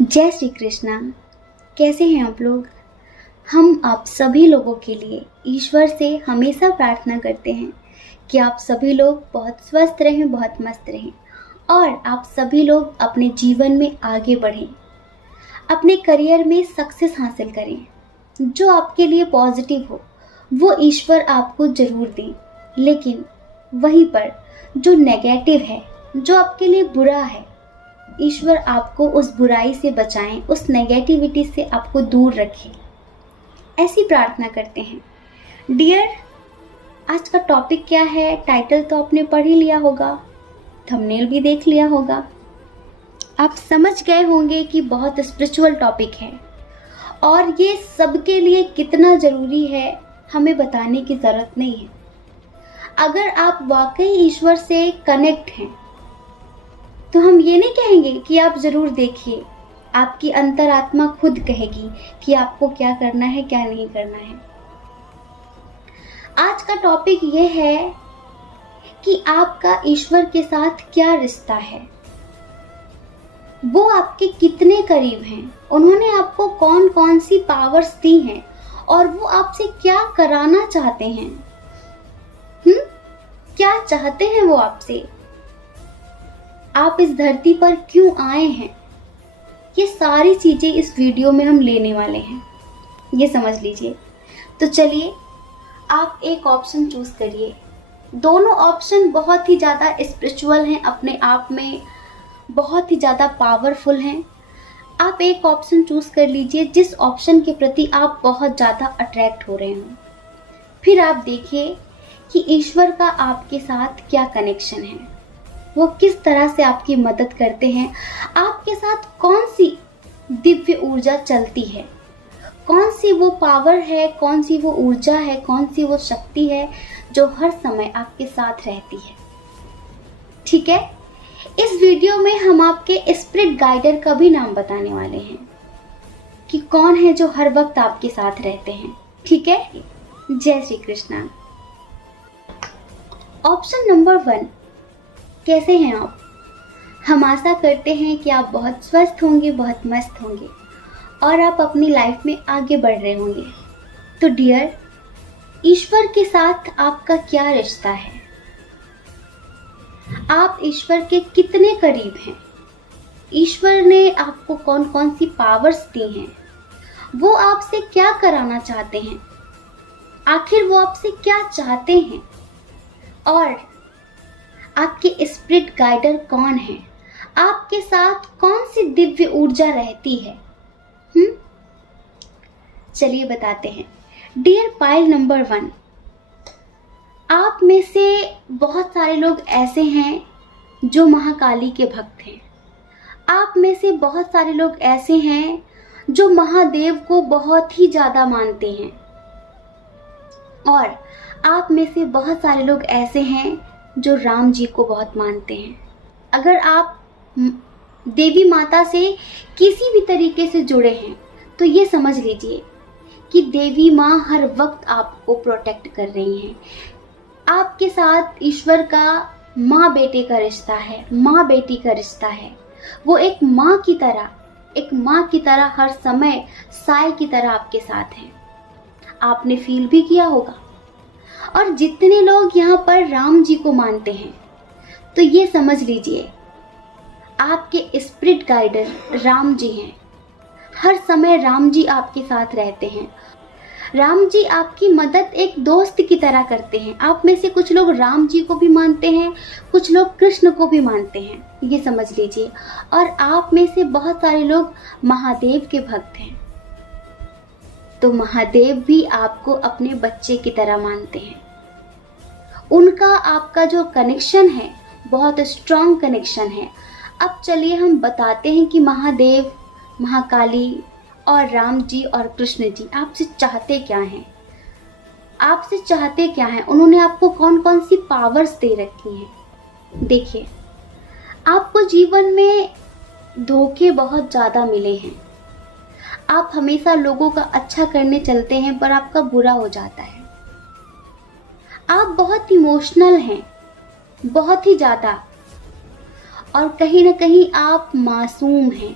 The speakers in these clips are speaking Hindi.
जय श्री कृष्णा। कैसे हैं आप लोग? हम आप सभी लोगों के लिए ईश्वर से हमेशा प्रार्थना करते हैं कि आप सभी लोग बहुत स्वस्थ रहें, बहुत मस्त रहें और आप सभी लोग अपने जीवन में आगे बढ़ें, अपने करियर में सक्सेस हासिल करें। जो आपके लिए पॉजिटिव हो वो ईश्वर आपको ज़रूर दें, लेकिन वहीं पर जो नेगेटिव है, जो आपके लिए बुरा है, ईश्वर आपको उस बुराई से बचाएं, उस नेगेटिविटी से आपको दूर रखें। ऐसी प्रार्थना करते हैं। डियर, आज का टॉपिक क्या है? टाइटल तो आपने पढ़ ही लिया होगा, थंबनेल भी देख लिया होगा। आप समझ गए होंगे कि बहुत स्पिरिचुअल टॉपिक है और ये सबके लिए कितना ज़रूरी है हमें बताने की ज़रूरत नहीं है। अगर आप वाकई ईश्वर से कनेक्ट हैं तो हम ये नहीं कहेंगे कि आप ज़रूर देखिए, आपकी अंतरात्मा खुद कहेगी कि आपको क्या करना है, क्या नहीं करना है। आज का टॉपिक ये है कि आपका ईश्वर के साथ क्या रिश्ता है, वो आपके कितने करीब हैं, उन्होंने आपको कौन कौन सी पावर्स दी हैं और वो आपसे क्या कराना चाहते हैं। क्या चाहते हैं वो आपसे, आप इस धरती पर क्यों आए हैं, ये सारी चीजें इस वीडियो में हम लेने वाले हैं, ये समझ लीजिए। तो चलिए, आप एक ऑप्शन चूज करिए। दोनों ऑप्शन बहुत ही ज़्यादा स्पिरिचुअल हैं, अपने आप में बहुत ही ज़्यादा पावरफुल हैं। आप एक ऑप्शन चूज कर लीजिए जिस ऑप्शन के प्रति आप बहुत ज़्यादा अट्रैक्ट हो रहे हो। फिर आप देखिए कि ईश्वर का आपके साथ क्या कनेक्शन है, वो किस तरह से आपकी मदद करते हैं, आपके साथ कौन सी दिव्य ऊर्जा चलती है, कौन सी वो पावर है, कौन सी वो ऊर्जा है, कौन सी वो शक्ति है जो हर समय आपके साथ रहती है। ठीक है, इस वीडियो में हम आपके स्पिरिट गाइडर का भी नाम बताने वाले हैं कि कौन है जो हर वक्त आपके साथ रहते हैं। ठीक है, जय श्री कृष्णा। ऑप्शन नंबर 1, कैसे हैं आप? हम आशा करते हैं कि आप बहुत स्वस्थ होंगे, बहुत मस्त होंगे और आप अपनी लाइफ में आगे बढ़ रहे होंगे। तो डियर, ईश्वर के साथ आपका क्या रिश्ता है? आप ईश्वर के कितने करीब हैं? ईश्वर ने आपको कौन कौन सी पावर्स दी हैं? वो आपसे क्या कराना चाहते हैं? आखिर वो आपसे क्या चाहते हैं? और आपके स्पिरिट गाइडर कौन है? आपके साथ कौन सी दिव्य ऊर्जा रहती है? चलिए बताते हैं। डियर पाइल नंबर 1, आप में से बहुत सारे लोग ऐसे हैं जो महाकाली के भक्त हैं। आप में से बहुत सारे लोग ऐसे हैं जो महादेव को बहुत ही ज़्यादा मानते हैं और आप में से बहुत सारे लोग ऐसे हैं जो राम जी को बहुत मानते हैं। अगर आप देवी माता से किसी भी तरीके से जुड़े हैं तो ये समझ लीजिए कि देवी माँ हर वक्त आपको प्रोटेक्ट कर रही हैं। आपके साथ ईश्वर का माँ बेटे का रिश्ता है, माँ बेटी का रिश्ता है। वो एक माँ की तरह हर समय साय की तरह आपके साथ हैं। आपने फील भी किया होगा। और जितने लोग यहाँ पर राम जी को मानते हैं तो ये समझ लीजिए आपके स्पिरिट गाइडर राम जी हैं। हर समय राम जी आपके साथ रहते हैं। राम जी आपकी मदद एक दोस्त की तरह करते हैं। आप में से कुछ लोग राम जी को भी मानते हैं, कुछ लोग कृष्ण को भी मानते हैं, ये समझ लीजिए। और आप में से बहुत सारे लोग महादेव के भक्त हैं। तो महादेव भी आपको अपने बच्चे की तरह मानते हैं। उनका आपका जो कनेक्शन है बहुत स्ट्रॉन्ग कनेक्शन है। अब चलिए हम बताते हैं कि महादेव, महाकाली और राम जी और कृष्ण जी आपसे चाहते क्या हैं, आपसे चाहते क्या हैं, उन्होंने आपको कौन कौन सी पावर्स दे रखी हैं। देखिए, आपको जीवन में धोखे बहुत ज़्यादा मिले हैं। आप हमेशा लोगों का अच्छा करने चलते हैं पर आपका बुरा हो जाता है। आप बहुत इमोशनल हैं, बहुत ही ज़्यादा, और कहीं ना कहीं आप मासूम हैं।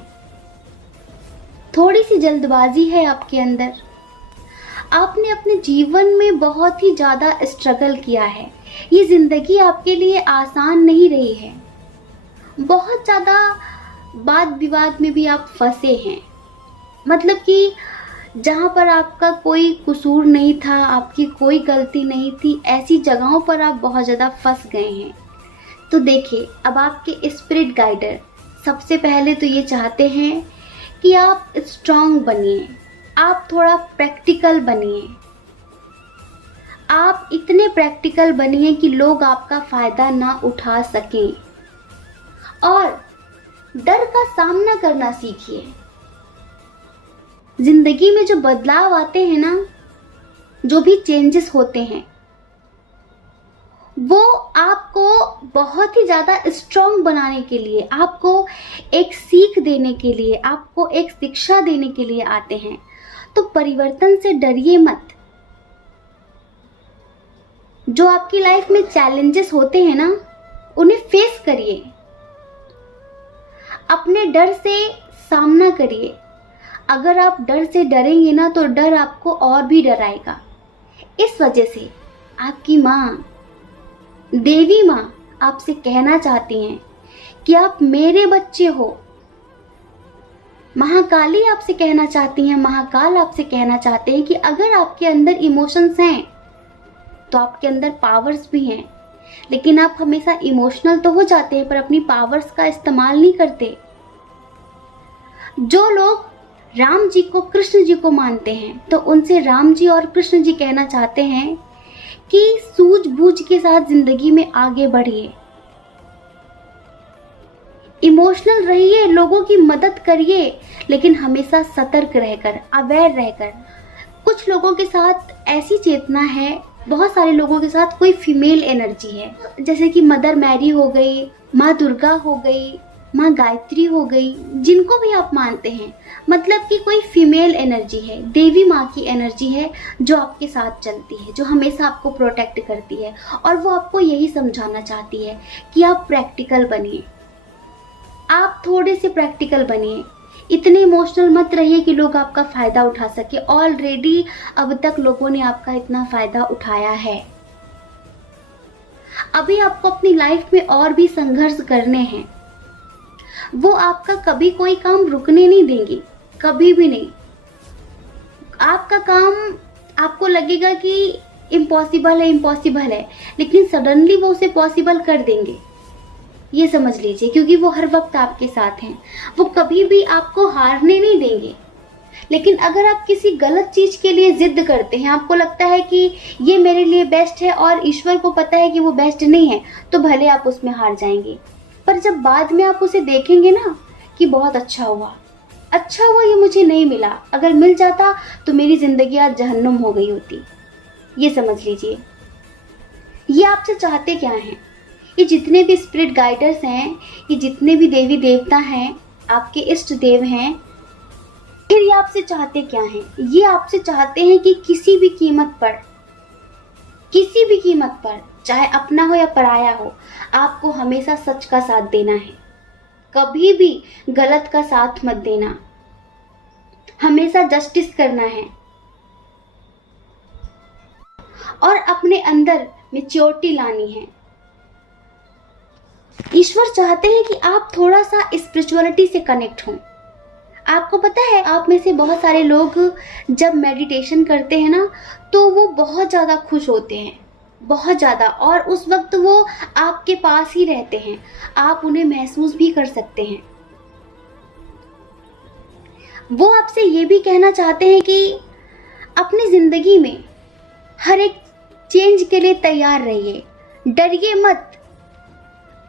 थोड़ी सी जल्दबाजी है आपके अंदर। आपने अपने जीवन में बहुत ही ज़्यादा स्ट्रगल किया है। ये ज़िंदगी आपके लिए आसान नहीं रही है। बहुत ज़्यादा वाद विवाद में भी आप फंसे हैं। मतलब कि जहाँ पर आपका कोई कसूर नहीं था, आपकी कोई गलती नहीं थी, ऐसी जगहों पर आप बहुत ज़्यादा फंस गए हैं। तो देखिए, अब आपके स्पिरिट गाइडर सबसे पहले तो ये चाहते हैं कि आप स्ट्रांग बनिए, आप थोड़ा प्रैक्टिकल बनिए। आप इतने प्रैक्टिकल बनिए कि लोग आपका फ़ायदा ना उठा सकें, और डर का सामना करना सीखिए। जिंदगी में जो बदलाव आते हैं ना, जो भी चेंजेस होते हैं, वो आपको बहुत ही ज़्यादा स्ट्रांग बनाने के लिए, आपको एक सीख देने के लिए, आपको एक शिक्षा देने के लिए आते हैं। तो परिवर्तन से डरिए मत। जो आपकी लाइफ में चैलेंजेस होते हैं ना, उन्हें फेस करिए, अपने डर से सामना करिए। अगर आप डर से डरेंगे ना, तो डर आपको और भी डराएगा। इस वजह से आपकी माँ, देवी माँ आपसे कहना चाहती हैं कि आप मेरे बच्चे हो। महाकाली आपसे कहना चाहती हैं, महाकाल आपसे कहना चाहते हैं कि अगर आपके अंदर इमोशंस हैं तो आपके अंदर पावर्स भी हैं। लेकिन आप हमेशा इमोशनल तो हो जाते हैं, पर अपनी पावर्स का इस्तेमाल नहीं करते। जो लोग राम जी को, कृष्ण जी को मानते हैं, तो उनसे राम जी और कृष्ण जी कहना चाहते हैं कि सूझबूझ के साथ जिंदगी में आगे बढ़िए, इमोशनल रहिए, लोगों की मदद करिए, लेकिन हमेशा सतर्क रहकर, अवेयर रहकर। कुछ लोगों के साथ ऐसी चेतना है, बहुत सारे लोगों के साथ कोई फीमेल एनर्जी है, जैसे कि मदर मैरी हो गई, माँ दुर्गा हो गई, माँ गायत्री हो गई, जिनको भी आप मानते हैं। मतलब कि कोई फीमेल एनर्जी है, देवी माँ की एनर्जी है, जो आपके साथ चलती है, जो हमेशा आपको प्रोटेक्ट करती है, और वो आपको यही समझाना चाहती है कि आप प्रैक्टिकल बनिए, आप थोड़े से प्रैक्टिकल बनिए। इतने इमोशनल मत रहिए कि लोग आपका फ़ायदा उठा सके। ऑलरेडी अब तक लोगों ने आपका इतना फ़ायदा उठाया है। अभी आपको अपनी लाइफ में और भी संघर्ष करने हैं। वो आपका कभी कोई काम रुकने नहीं देंगे, कभी भी नहीं। आपका काम आपको लगेगा कि इम्पॉसिबल है, इम्पॉसिबल है, लेकिन सडनली वो उसे पॉसिबल कर देंगे। ये समझ लीजिए, क्योंकि वो हर वक्त आपके साथ हैं। वो कभी भी आपको हारने नहीं देंगे। लेकिन अगर आप किसी गलत चीज के लिए जिद करते हैं, आपको लगता है कि ये मेरे लिए बेस्ट है और ईश्वर को पता है कि वो बेस्ट नहीं है, तो भले आप उसमें हार जाएंगे। पर जब बाद में आप उसे देखेंगे ना कि बहुत अच्छा हुआ ये मुझे नहीं मिला, अगर मिल जाता तो मेरी जिंदगी आज जहन्नुम हो गई होती। ये समझ लीजिए। ये आपसे चाहते क्या हैं? ये जितने भी स्पिरिट गाइडर्स हैं, ये जितने भी देवी देवता हैं, आपके इष्ट देव हैं, फिर ये आपसे चाहते क्या हैं? ये आपसे चाहते हैं कि किसी भी कीमत पर, चाहे अपना हो या पराया हो, आपको हमेशा सच का साथ देना है। कभी भी गलत का साथ मत देना, हमेशा जस्टिस करना है, और अपने अंदर मैच्योरिटी लानी है। ईश्वर चाहते हैं कि आप थोड़ा सा स्पिरिचुअलिटी से कनेक्ट हों। आपको पता है, आप में से बहुत सारे लोग जब मेडिटेशन करते हैं ना, तो वो बहुत ज़्यादा खुश होते हैं, बहुत ज़्यादा, और उस वक्त वो आपके पास ही रहते हैं, आप उन्हें महसूस भी कर सकते हैं। वो आपसे ये भी कहना चाहते हैं कि अपनी ज़िंदगी में हर एक चेंज के लिए तैयार रहिए, डरिए मत।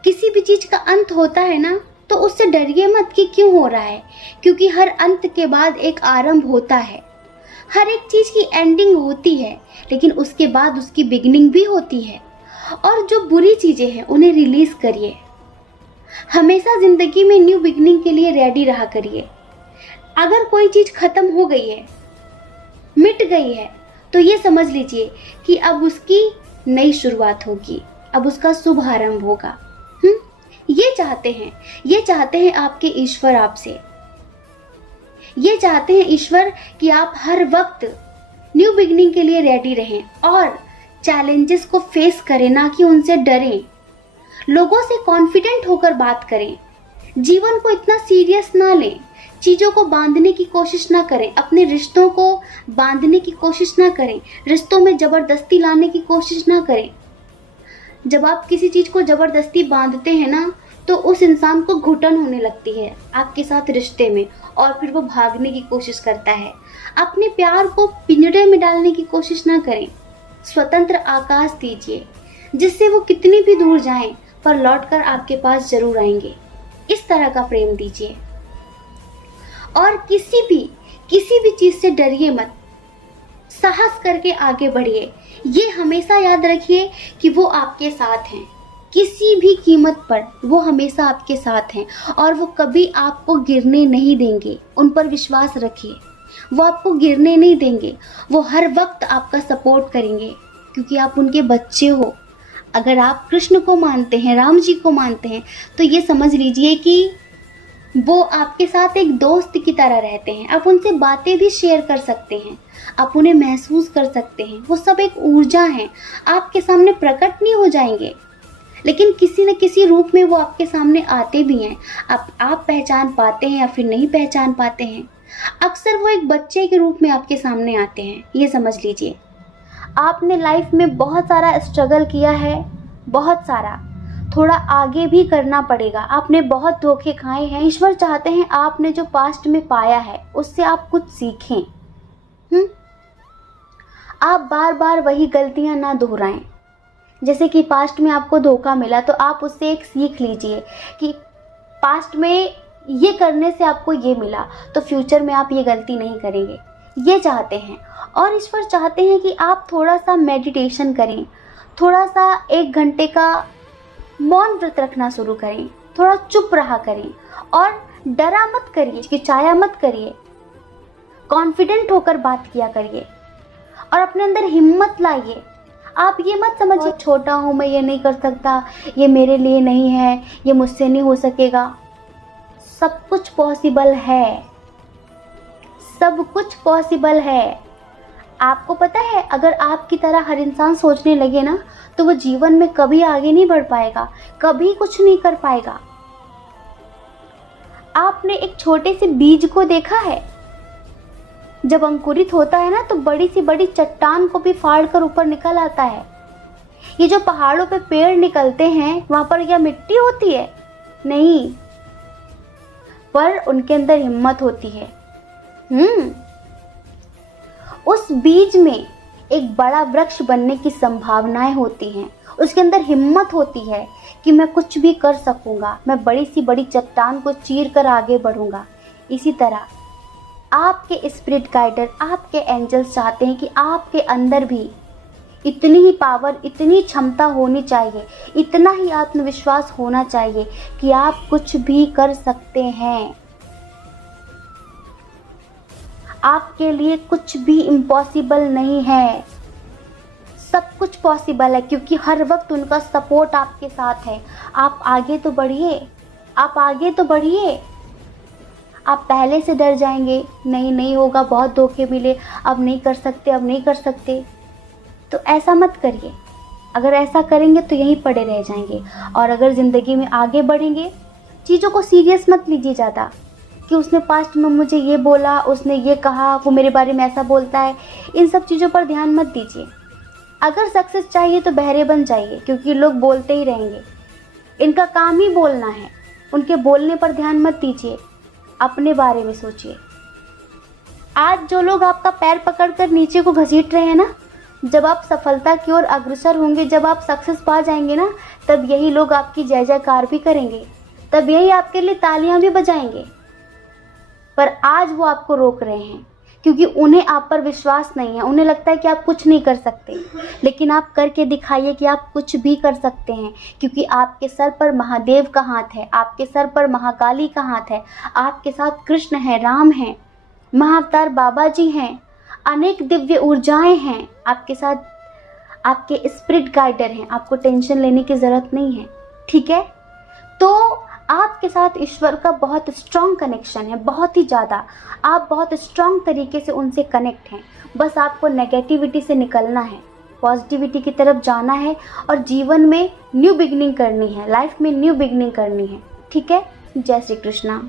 किसी भी चीज़ का अंत होता है ना, तो उससे डरिए मत कि क्यों हो रहा है, क्योंकि हर अंत के बाद एक आरंभ होता है। हर एक चीज़ की एंडिंग होती है, लेकिन उसके बाद उसकी बिगिनिंग भी होती है। और जो बुरी चीज़ें हैं उन्हें रिलीज़ करिए। हमेशा ज़िंदगी में न्यू बिगिनिंग के लिए रेडी रहा करिए। अगर कोई चीज़ ख़त्म हो गई है, मिट गई है, तो ये समझ लीजिए कि अब उसकी नई शुरुआत होगी, अब उसका शुभ आरंभ होगा। ये चाहते हैं आपके ईश्वर आपसे। ये चाहते हैं ईश्वर कि आप हर वक्त न्यू बिगिनिंग के लिए रेडी रहें और चैलेंजेस को फेस करें, ना कि उनसे डरें। लोगों से कॉन्फिडेंट होकर बात करें, जीवन को इतना सीरियस ना लें, चीज़ों को बांधने की कोशिश ना करें, अपने रिश्तों को बांधने की कोशिश ना करें, रिश्तों में ज़बरदस्ती लाने की कोशिश ना करें। जब आप किसी चीज़ को ज़बरदस्ती बांधते हैं ना, तो उस इंसान को घुटन होने लगती है आपके साथ रिश्ते में, और फिर वो भागने की कोशिश करता है। अपने प्यार को पिंजरे में डालने की कोशिश ना करें, स्वतंत्र आकाश दीजिए, जिससे वो कितनी भी दूर जाएं पर लौटकर आपके पास जरूर आएंगे। इस तरह का प्रेम दीजिए और किसी भी चीज़ से डरिए मत, साहस करके आगे बढ़िए। ये हमेशा याद रखिए कि वो आपके साथ हैं, किसी भी कीमत पर वो हमेशा आपके साथ हैं और वो कभी आपको गिरने नहीं देंगे। उन पर विश्वास रखिए, वो आपको गिरने नहीं देंगे, वो हर वक्त आपका सपोर्ट करेंगे क्योंकि आप उनके बच्चे हो। अगर आप कृष्ण को मानते हैं, राम जी को मानते हैं, तो ये समझ लीजिए कि वो आपके साथ एक दोस्त की तरह रहते हैं। आप उनसे बातें भी शेयर कर सकते हैं, आप उन्हें महसूस कर सकते हैं। वो सब एक ऊर्जा है, आपके सामने प्रकट नहीं हो जाएंगे, लेकिन किसी न किसी रूप में वो आपके सामने आते भी हैं। आप पहचान पाते हैं या फिर नहीं पहचान पाते हैं। अक्सर वो एक बच्चे के रूप में आपके सामने आते हैं, ये समझ लीजिए। आपने लाइफ में बहुत सारा स्ट्रगल किया है, बहुत सारा, थोड़ा आगे भी करना पड़ेगा। आपने बहुत धोखे खाए हैं। ईश्वर चाहते हैं आपने जो पास्ट में पाया है उससे आप कुछ सीखें। आप बार बार वही गलतियां ना दोहराएं। जैसे कि पास्ट में आपको धोखा मिला तो आप उससे एक सीख लीजिए कि पास्ट में ये करने से आपको ये मिला, तो फ्यूचर में आप ये गलती नहीं करेंगे। ये चाहते हैं। और ईश्वर चाहते हैं कि आप थोड़ा सा मेडिटेशन करें, थोड़ा सा 1 घंटे का मौन व्रत रखना शुरू करें, थोड़ा चुप रहा करें और डरा मत करिए, हिचकिचाया मत करिए, कॉन्फिडेंट होकर बात किया करिए और अपने अंदर हिम्मत लाइए। आप ये मत समझिए छोटा हूँ मैं, ये नहीं कर सकता, ये मेरे लिए नहीं है, ये मुझसे नहीं हो सकेगा। सब कुछ पॉसिबल है, सब कुछ पॉसिबल है। आपको पता है, अगर आपकी तरह हर इंसान सोचने लगे ना, तो वो जीवन में कभी आगे नहीं बढ़ पाएगा, कभी कुछ नहीं कर पाएगा। आपने एक छोटे से बीज को देखा है, जब अंकुरित होता है ना, तो बड़ी सी बड़ी चट्टान को भी फाड़ कर ऊपर निकल आता है। ये जो पहाड़ों पे पेड़ निकलते हैं, वहां पर क्या मिट्टी होती है? नहीं, पर उनके अंदर हिम्मत होती है। उस बीज में एक बड़ा वृक्ष बनने की संभावनाएं होती हैं। उसके अंदर हिम्मत होती है कि मैं कुछ भी कर सकूंगा, मैं बड़ी सी बड़ी चट्टान को चीर कर आगे बढ़ूंगा। इसी तरह आपके स्पिरिट गाइडर, आपके एंजल्स चाहते हैं कि आपके अंदर भी इतनी ही पावर, इतनी क्षमता होनी चाहिए, इतना ही आत्मविश्वास होना चाहिए कि आप कुछ भी कर सकते हैं। आपके लिए कुछ भी इम्पॉसिबल नहीं है, सब कुछ पॉसिबल है, क्योंकि हर वक्त उनका सपोर्ट आपके साथ है। आप आगे तो बढ़िए, आप आगे तो बढ़िए। आप पहले से डर जाएंगे, नहीं होगा, बहुत धोखे मिले, अब नहीं कर सकते, अब नहीं कर सकते, तो ऐसा मत करिए। अगर ऐसा करेंगे तो यहीं पड़े रह जाएंगे। और अगर ज़िंदगी में आगे बढ़ेंगे, चीज़ों को सीरियस मत लीजिए ज़्यादा कि उसने पास्ट में मुझे ये बोला, उसने ये कहा, वो मेरे बारे में ऐसा बोलता है। इन सब चीज़ों पर ध्यान मत दीजिए। अगर सक्सेस चाहिए तो बहरे बन जाइए, क्योंकि लोग बोलते ही रहेंगे, इनका काम ही बोलना है। उनके बोलने पर ध्यान मत दीजिए, अपने बारे में सोचिए। आज जो लोग आपका पैर पकड़कर नीचे को घसीट रहे हैं ना, जब आप सफलता की ओर अग्रसर होंगे, जब आप सक्सेस पा जाएंगे ना, तब यही लोग आपकी जय जयकार भी करेंगे, तब यही आपके लिए तालियां भी बजाएंगे। पर आज वो आपको रोक रहे हैं क्योंकि उन्हें आप पर विश्वास नहीं है। उन्हें लगता है कि आप कुछ नहीं कर सकते, लेकिन आप करके दिखाइए कि आप कुछ भी कर सकते हैं, क्योंकि आपके सर पर महादेव का हाथ है, आपके सर पर महाकाली का हाथ है, आपके साथ कृष्ण है, राम है, महाअवतार बाबा जी हैं, अनेक दिव्य ऊर्जाएं हैं आपके साथ, आपके स्पिरिट गाइडर हैं। आपको टेंशन लेने की ज़रूरत नहीं है, ठीक है? तो आपके साथ ईश्वर का बहुत स्ट्रॉन्ग कनेक्शन है, बहुत ही ज़्यादा। आप बहुत स्ट्रॉन्ग तरीके से उनसे कनेक्ट हैं। बस आपको नेगेटिविटी से निकलना है, पॉजिटिविटी की तरफ जाना है और जीवन में न्यू बिगिनिंग करनी है, लाइफ में न्यू बिगिनिंग करनी है। ठीक है। जय श्री कृष्णा।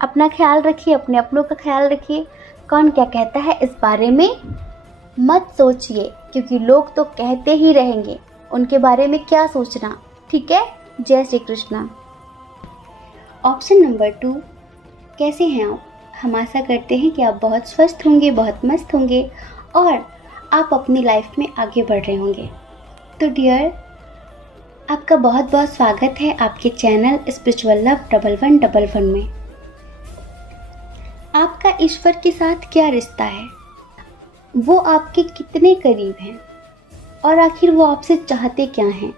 अपना ख्याल रखिए, अपने अपनों का ख्याल रखिए। कौन क्या कहता है इस बारे में मत सोचिए, क्योंकि लोग तो कहते ही रहेंगे, उनके बारे में क्या सोचना। ठीक है। जय श्री कृष्णा। ऑप्शन नंबर 2, कैसे हैं आप? हम आशा करते हैं कि आप बहुत स्वस्थ होंगे, बहुत मस्त होंगे और आप अपनी लाइफ में आगे बढ़ रहे होंगे। तो डियर, आपका बहुत बहुत स्वागत है आपके चैनल स्पिरिचुअल लव 1111 में। आपका ईश्वर के साथ क्या रिश्ता है? वो आपके कितने करीब हैं और आखिर वो आपसे चाहते क्या हैं?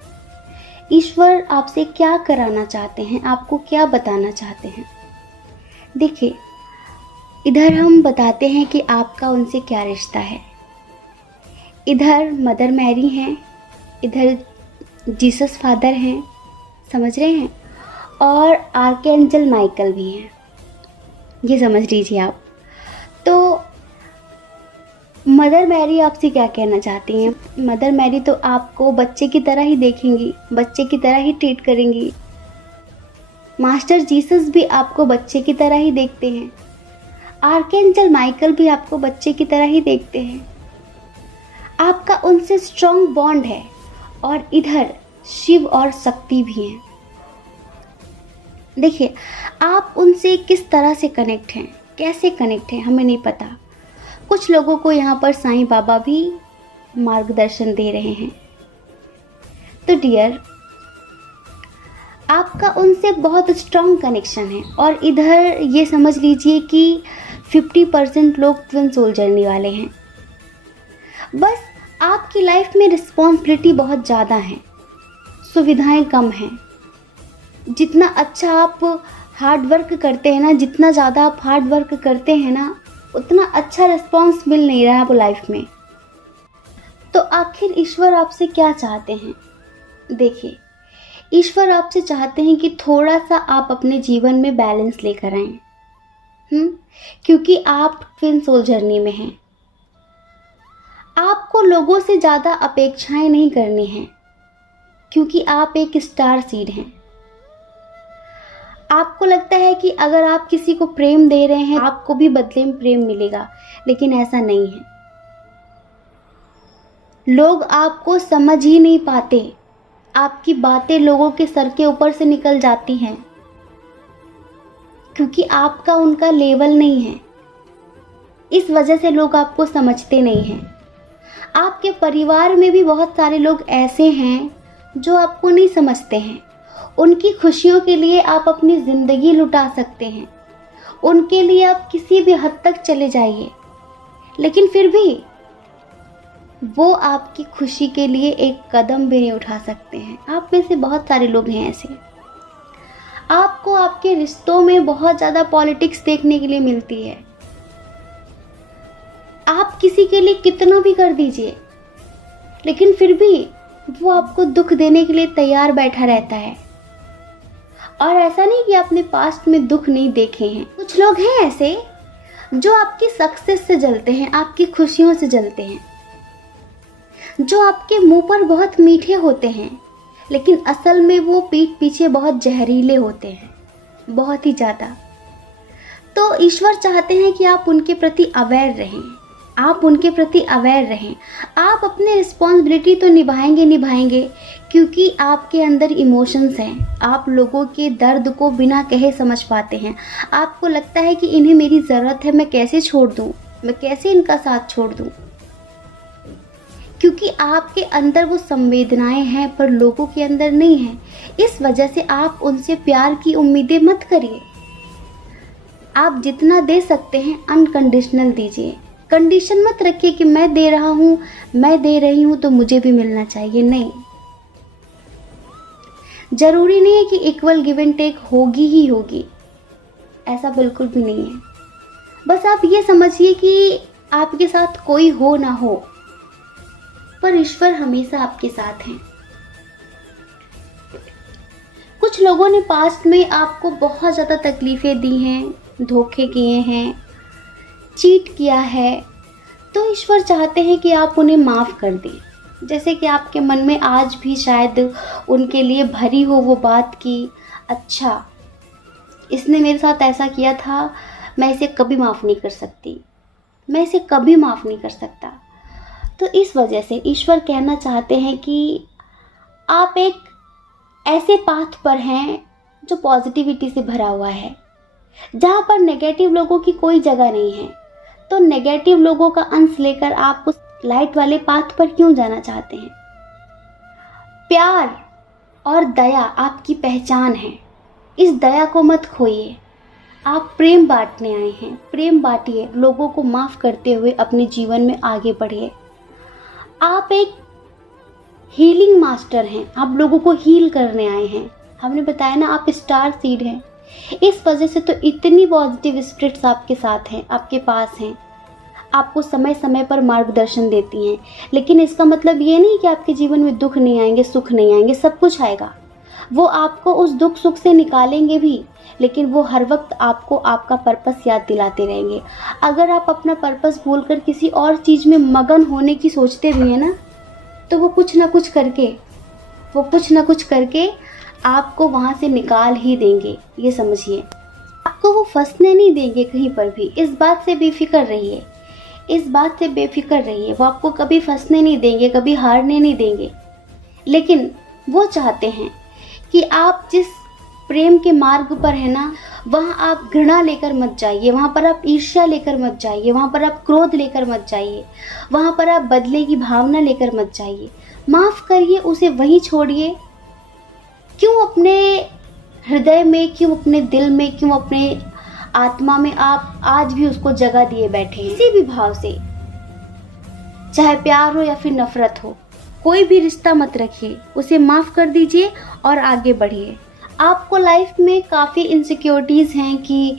ईश्वर आपसे क्या कराना चाहते हैं, आपको क्या बताना चाहते हैं? देखिए, इधर हम बताते हैं कि आपका उनसे क्या रिश्ता है। इधर मदर मैरी हैं, इधर जीसस फादर हैं, समझ रहे हैं, और आर्कएंजल माइकल भी हैं, ये समझ लीजिए आप। तो मदर मैरी आपसे क्या कहना चाहती हैं? मदर मैरी तो आपको बच्चे की तरह ही देखेंगी, बच्चे की तरह ही ट्रीट करेंगी। मास्टर जीसस भी आपको बच्चे की तरह ही देखते हैं। आर्कएंजल माइकल भी आपको बच्चे की तरह ही देखते हैं। आपका उनसे स्ट्रॉन्ग बॉन्ड है। और इधर शिव और शक्ति भी हैं। देखिए, आप उनसे किस तरह से कनेक्ट हैं, कैसे कनेक्ट हैं, हमें नहीं पता। कुछ लोगों को यहाँ पर साईं बाबा भी मार्गदर्शन दे रहे हैं। तो डियर, आपका उनसे बहुत स्ट्रॉन्ग कनेक्शन है और इधर ये समझ लीजिए कि 50% लोग ट्विन सोल जर्नी वाले हैं। बस आपकी लाइफ में रिस्पॉन्सिबिलिटी बहुत ज़्यादा है, सुविधाएं कम हैं। जितना अच्छा आप हार्ड वर्क करते हैं ना, जितना ज़्यादा आप हार्ड वर्क करते हैं ना, उतना अच्छा रिस्पॉन्स मिल नहीं रहा है आपको लाइफ में। तो आखिर ईश्वर आपसे क्या चाहते हैं? देखिए, ईश्वर आपसे चाहते हैं कि थोड़ा सा आप अपने जीवन में बैलेंस लेकर आएं। क्योंकि आप ट्विन सोल जर्नी में हैं। आपको लोगों से ज़्यादा अपेक्षाएं नहीं करनी हैं, क्योंकि आप एक स्टार सीड हैं। आपको लगता है कि अगर आप किसी को प्रेम दे रहे हैं, आपको भी बदले में प्रेम मिलेगा, लेकिन ऐसा नहीं है। लोग आपको समझ ही नहीं पाते, आपकी बातें लोगों के सर के ऊपर से निकल जाती हैं, क्योंकि आपका उनका लेवल नहीं है। इस वजह से लोग आपको समझते नहीं हैं। आपके परिवार में भी बहुत सारे लोग ऐसे हैं जो आपको नहीं समझते हैं। उनकी खुशियों के लिए आप अपनी ज़िंदगी लुटा सकते हैं, उनके लिए आप किसी भी हद तक चले जाइए, लेकिन फिर भी वो आपकी खुशी के लिए एक कदम भी नहीं उठा सकते हैं। आप में से बहुत सारे लोग हैं ऐसे। आपको आपके रिश्तों में बहुत ज़्यादा पॉलिटिक्स देखने के लिए मिलती है। आप किसी के लिए कितना भी कर दीजिए, लेकिन फिर भी वो आपको दुख देने के लिए तैयार बैठा रहता है। और ऐसा नहीं कि आपने पास्ट में दुख नहीं देखे हैं। कुछ लोग हैं ऐसे जो आपकी सक्सेस से जलते हैं, आपकी खुशियों से जलते हैं, जो आपके मुंह पर बहुत मीठे होते हैं, लेकिन असल में वो पीठ पीछे बहुत जहरीले होते हैं, बहुत ही ज़्यादा। तो ईश्वर चाहते हैं कि आप उनके प्रति अवेयर रहें, आप उनके प्रति अवेयर रहें। आप अपने रिस्पॉन्सिबिलिटी तो निभाएंगे, क्योंकि आपके अंदर इमोशंस हैं। आप लोगों के दर्द को बिना कहे समझ पाते हैं। आपको लगता है कि इन्हें मेरी ज़रूरत है, मैं कैसे छोड़ दूँ, मैं कैसे इनका साथ छोड़ दूँ, क्योंकि आपके अंदर वो संवेदनाएं हैं पर लोगों के अंदर नहीं है। इस वजह से आप उनसे प्यार की उम्मीदें मत करिए। आप जितना दे सकते हैं अनकंडीशनल दीजिए। कंडीशन मत रखिए कि मैं दे रहा हूँ, मैं दे रही हूँ तो मुझे भी मिलना चाहिए। नहीं, जरूरी नहीं है कि इक्वल गिव एंड टेक होगी ही होगी, ऐसा बिल्कुल भी नहीं है। बस आप ये समझिए कि आपके साथ कोई हो ना हो, पर ईश्वर हमेशा आपके साथ हैं। कुछ लोगों ने पास्ट में आपको बहुत ज़्यादा तकलीफ़ें दी हैं, धोखे किए हैं, चीट किया है, तो ईश्वर चाहते हैं कि आप उन्हें माफ़ कर दें। जैसे कि आपके मन में आज भी शायद उनके लिए भरी हो वो बात कि अच्छा, इसने मेरे साथ ऐसा किया था, मैं इसे कभी माफ़ नहीं कर सकती, मैं इसे कभी माफ़ नहीं कर सकता। तो इस वजह से ईश्वर कहना चाहते हैं कि आप एक ऐसे पाथ पर हैं जो पॉजिटिविटी से भरा हुआ है, जहाँ पर नेगेटिव लोगों की कोई जगह नहीं है। तो नेगेटिव लोगों का अंश लेकर आप उस लाइट वाले पाथ पर क्यों जाना चाहते हैं? प्यार और दया आपकी पहचान है, इस दया को मत खोइए। आप प्रेम बांटने आए हैं, प्रेम बांटिए, लोगों को माफ़ करते हुए अपने जीवन में आगे बढ़िए। आप एक हीलिंग मास्टर हैं, आप लोगों को हील करने आए हैं। हमने बताया ना, आप स्टार सीड हैं। इस वजह से तो इतनी पॉजिटिव स्पिरिट्स आपके साथ हैं, आपके पास हैं, आपको समय समय पर मार्गदर्शन देती हैं। लेकिन इसका मतलब ये नहीं कि आपके जीवन में दुख नहीं आएंगे, सुख नहीं आएंगे, सब कुछ आएगा। वो आपको उस दुख सुख से निकालेंगे भी, लेकिन वो हर वक्त आपको आपका पर्पस याद दिलाते रहेंगे। अगर आप अपना पर्पस भूलकर किसी और चीज़ में मगन होने की सोचते भी हैं ना, तो वो कुछ ना कुछ करके आपको वहाँ से निकाल ही देंगे। ये समझिए, आपको वो फंसने नहीं देंगे कहीं पर भी। इस बात से बेफिक्र रहिए, वो आपको कभी फंसने नहीं देंगे, कभी हारने नहीं देंगे। लेकिन वो चाहते हैं कि आप जिस प्रेम के मार्ग पर है ना, वहाँ आप घृणा लेकर मत जाइए, वहाँ पर आप ईर्ष्या लेकर मत जाइए, वहाँ पर आप क्रोध लेकर मत जाइए, वहाँ पर आप बदले की भावना लेकर मत जाइए। माफ़ करिए, उसे वहीं छोड़िए। क्यों अपने हृदय में, क्यों अपने दिल में, क्यों अपने आत्मा में आप आज भी उसको जगह दिए बैठे हैं? किसी भी भाव से, चाहे प्यार हो या फिर नफरत हो, कोई भी रिश्ता मत रखिए, उसे माफ़ कर दीजिए और आगे बढ़िए। आपको लाइफ में काफ़ी इनसिक्योरिटीज़ हैं कि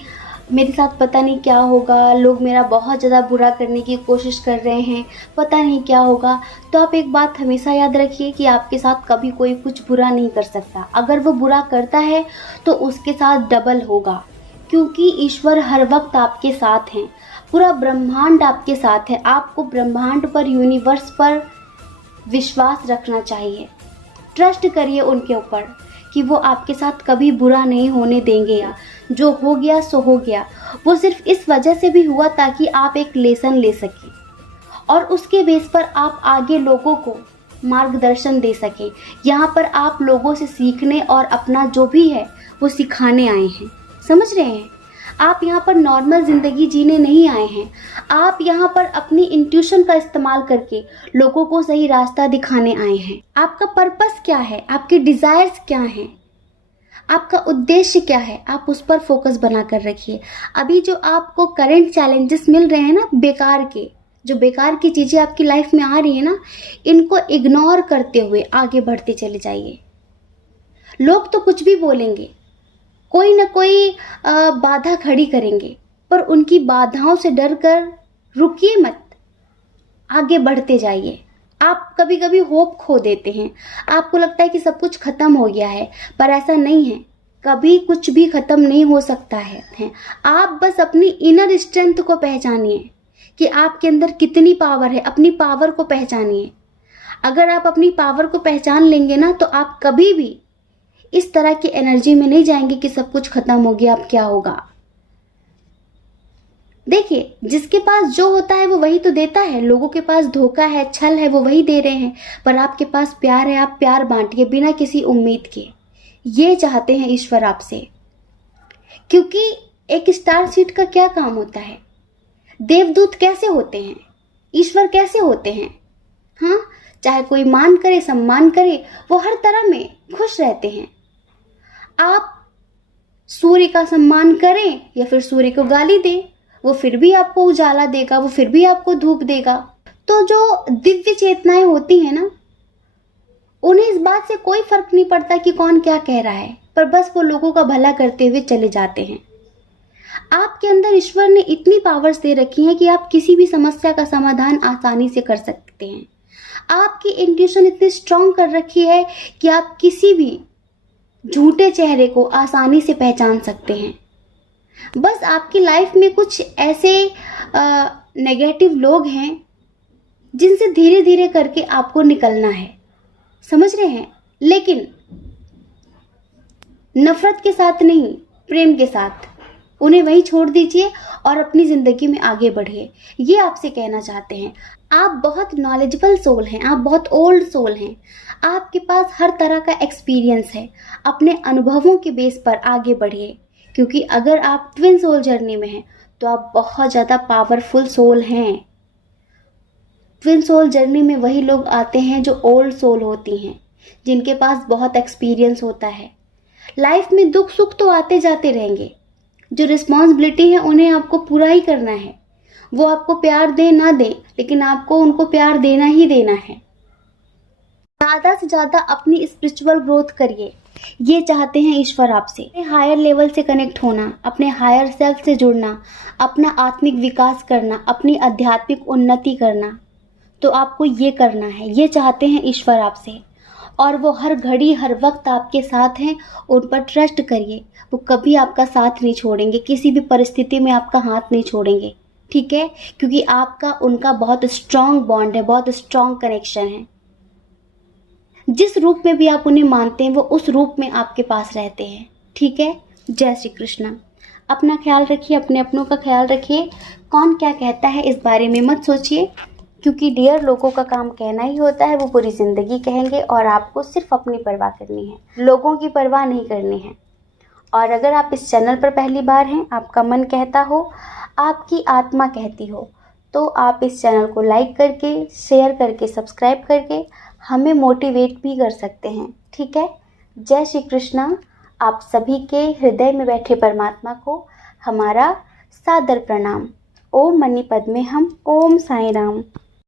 मेरे साथ पता नहीं क्या होगा, लोग मेरा बहुत ज़्यादा बुरा करने की कोशिश कर रहे हैं, पता नहीं क्या होगा। तो आप एक बात हमेशा याद रखिए कि आपके साथ कभी कोई कुछ बुरा नहीं कर सकता। अगर वो बुरा करता है तो उसके साथ डबल होगा, क्योंकि ईश्वर हर वक्त आपके साथ हैं, पूरा ब्रह्मांड आपके साथ है। आपको ब्रह्मांड पर, यूनिवर्स पर विश्वास रखना चाहिए। ट्रस्ट करिए उनके ऊपर कि वो आपके साथ कभी बुरा नहीं होने देंगे। या जो हो गया सो हो गया, वो सिर्फ इस वजह से भी हुआ ताकि आप एक लेसन ले सकें और उसके बेस पर आप आगे लोगों को मार्गदर्शन दे सकें। यहाँ पर आप लोगों से सीखने और अपना जो भी है वो सिखाने आए हैं। समझ रहे हैं? आप यहाँ पर नॉर्मल ज़िंदगी जीने नहीं आए हैं। आप यहाँ पर अपनी इंट्यूशन का इस्तेमाल करके लोगों को सही रास्ता दिखाने आए हैं। आपका पर्पस क्या है, आपके डिज़ायर्स क्या हैं, आपका उद्देश्य क्या है, आप उस पर फोकस बना कर रखिए। अभी जो आपको करंट चैलेंजेस मिल रहे हैं ना, बेकार के, जो बेकार की चीज़ें आपकी लाइफ में आ रही है ना, इनको इग्नोर करते हुए आगे बढ़ते चले जाइए। लोग तो कुछ भी बोलेंगे, कोई ना कोई बाधा खड़ी करेंगे, पर उनकी बाधाओं से डर कर रुकिए मत, आगे बढ़ते जाइए। आप कभी कभी होप खो देते हैं, आपको लगता है कि सब कुछ खत्म हो गया है, पर ऐसा नहीं है। कभी कुछ भी खत्म नहीं हो सकता है। आप बस अपनी इनर स्ट्रेंथ को पहचानिए कि आपके अंदर कितनी पावर है, अपनी पावर को पहचानिए। अगर आप अपनी पावर को पहचान लेंगे ना, तो आप कभी भी इस तरह की एनर्जी में नहीं जाएंगे कि सब कुछ खत्म हो गया, अब क्या होगा। देखिए, जिसके पास जो होता है वो वही तो देता है। लोगों के पास धोखा है, छल है, वो वही दे रहे हैं, पर आपके पास प्यार है, आप प्यार बांटिए बिना किसी उम्मीद के। ये चाहते हैं ईश्वर आपसे, क्योंकि एक स्टार सीड का क्या काम होता है? देवदूत कैसे होते हैं, ईश्वर कैसे होते हैं? हाँ, चाहे कोई मान करे, सम्मान करे, वो हर तरह में खुश रहते हैं। आप सूर्य का सम्मान करें या फिर सूर्य को गाली दें, वो फिर भी आपको उजाला देगा, वो फिर भी आपको धूप देगा। तो जो दिव्य चेतनाएं होती हैं ना, उन्हें इस बात से कोई फर्क नहीं पड़ता कि कौन क्या कह रहा है, पर बस वो लोगों का भला करते हुए चले जाते हैं। आपके अंदर ईश्वर ने इतनी पावर्स दे रखी हैं कि आप किसी भी समस्या का समाधान आसानी से कर सकते हैं। आपकी इंट्यूशन इतनी स्ट्रांग कर रखी है कि आप किसी भी झूठे चेहरे को आसानी से पहचान सकते हैं। बस आपकी लाइफ में कुछ ऐसे नेगेटिव लोग हैं जिनसे धीरे धीरे करके आपको निकलना है, समझ रहे हैं? लेकिन नफरत के साथ नहीं, प्रेम के साथ उन्हें वहीं छोड़ दीजिए और अपनी ज़िंदगी में आगे बढ़िए। ये आपसे कहना चाहते हैं। आप बहुत नॉलेजेबल सोल हैं, आप बहुत ओल्ड सोल हैं, आपके पास हर तरह का एक्सपीरियंस है। अपने अनुभवों के बेस पर आगे बढ़िए, क्योंकि अगर आप ट्विन सोल जर्नी में हैं तो आप बहुत ज़्यादा पावरफुल सोल हैं। ट्विन सोल जर्नी में वही लोग आते हैं जो ओल्ड सोल होती हैं, जिनके पास बहुत एक्सपीरियंस होता है। लाइफ में दुख सुख तो आते जाते रहेंगे, जो रिस्पॉन्सिबिलिटी है उन्हें आपको पूरा ही करना है। वो आपको प्यार दें ना दें, लेकिन आपको उनको प्यार देना ही देना है। ज़्यादा से ज़्यादा अपनी स्पिरिचुअल ग्रोथ करिए, ये चाहते हैं ईश्वर आपसे। अपने हायर लेवल से कनेक्ट होना, अपने हायर सेल्फ से जुड़ना, अपना आत्मिक विकास करना, अपनी आध्यात्मिक उन्नति करना, तो आपको ये करना है। ये चाहते हैं ईश्वर आपसे, और वो हर घड़ी हर वक्त आपके साथ हैं। उन पर ट्रस्ट करिए, वो कभी आपका साथ नहीं छोड़ेंगे, किसी भी परिस्थिति में आपका हाथ नहीं छोड़ेंगे, ठीक है? क्योंकि आपका उनका बहुत स्ट्रांग बॉन्ड है, बहुत स्ट्रांग कनेक्शन है। जिस रूप में भी आप उन्हें मानते हैं वो उस रूप में आपके पास रहते हैं, ठीक है? जय श्री कृष्ण। अपना ख्याल रखिए, अपने अपनों का ख्याल रखिए। कौन क्या कहता है इस बारे में मत सोचिए, क्योंकि डियर लोगों का काम कहना ही होता है, वो पूरी ज़िंदगी कहेंगे और आपको सिर्फ अपनी परवाह करनी है, लोगों की परवाह नहीं करनी है। और अगर आप इस चैनल पर पहली बार हैं, आपका मन कहता हो, आपकी आत्मा कहती हो, तो आप इस चैनल को लाइक करके, शेयर करके, सब्सक्राइब करके हमें मोटिवेट भी कर सकते हैं, ठीक है? जय श्री कृष्णा। आप सभी के हृदय में बैठे परमात्मा को हमारा सादर प्रणाम। ओम मणि पद्मे हम, ओम साईं राम।